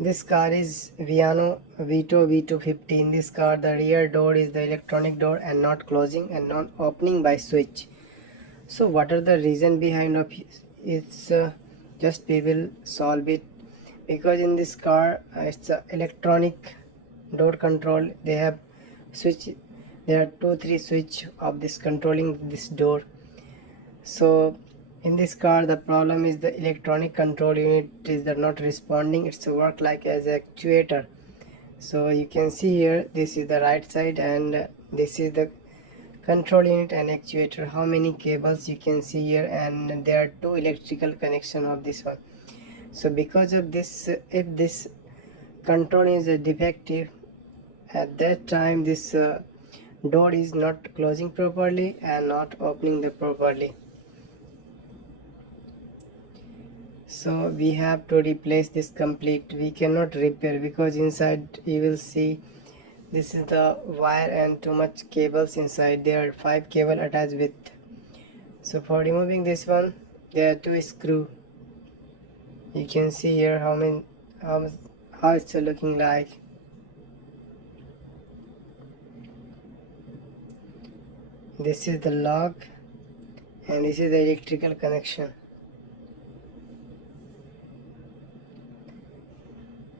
This car is Viano Vito V250. In this car, the rear door is the electronic door and not closing and not opening by switch. So what are the reason behind of it's just we will solve it, because in this car it's a electronic door control. They have switch. There are 2-3 switch of this controlling this door. So in this car the problem is the electronic control unit is not responding. It's work like as actuator. So you can see here, this is the right side and this is the control unit and actuator. How many cables you can see here, and there are two electrical connection of this one. So because of this, if this control is defective, at that time this door is not closing properly and not opening the properly. So we have to replace this complete. We cannot repair because inside you will see this is the wire and too much cables inside. There are 5 cable attached with. So for removing this one, there are 2 screw. You can see here how it's looking like. This is the lock and this is the electrical connection.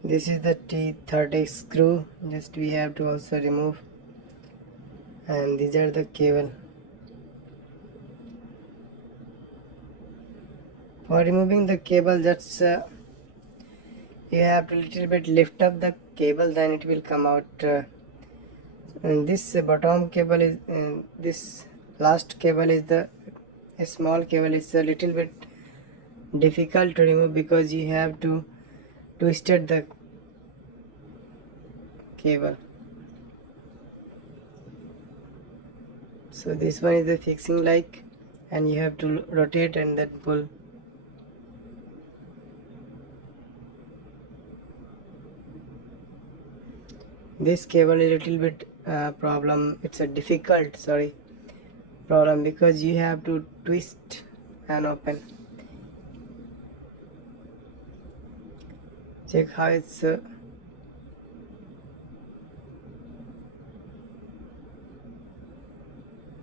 This is the T30 screw, just we have to also remove, and these are the cable. For removing the cable, just you have to little bit lift up the cable, then it will come out. And this bottom cable is this last cable is the small cable. It's a little bit difficult to remove because you have to twisted the cable. So this one is the fixing like, and you have to rotate and then pull. This cable is a little bit problem. It's a difficult problem because you have to twist and open. Check how it's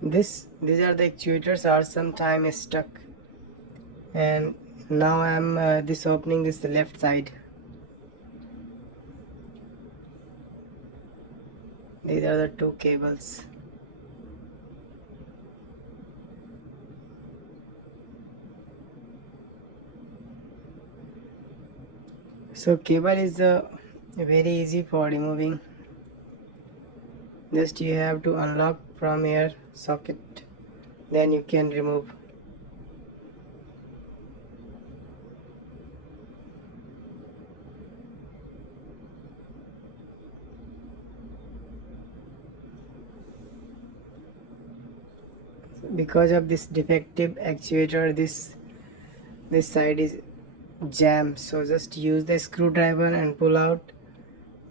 these are the actuators are sometimes stuck, and now I'm this opening this the left side. These are the 2 cables. So cable is very easy for removing. Just you have to unlock from here socket, then you can remove. Because of this defective actuator, this side is jammed, so just use the screwdriver and pull out,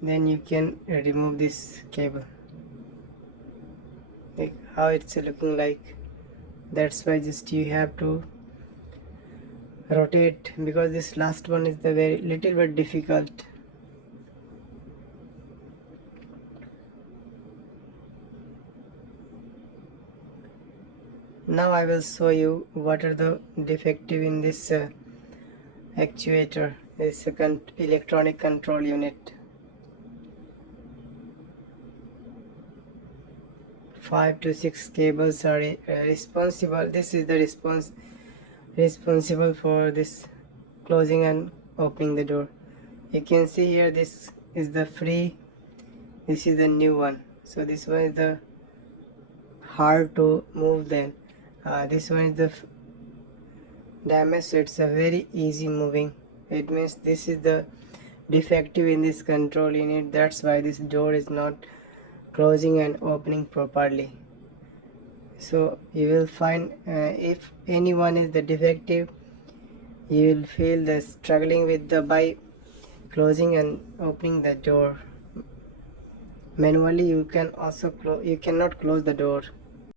then you can remove this cable. Like how it's looking like. That's why just you have to rotate, because this last one is the very little bit difficult. Now I will show you what are the defective in this actuator, this electronic control unit. 5 to 6 cables are responsible. This is the responsible for this closing and opening the door. You can see here, this is the free, this is the new one. So this one is the hard to move, then this one is the damage, so it's a very easy moving. It means this is the defective in this control unit. That's why this door is not closing and opening properly. So you will find if anyone is the defective, you will feel the struggling with the by closing and opening the door manually. You can also you cannot close the door.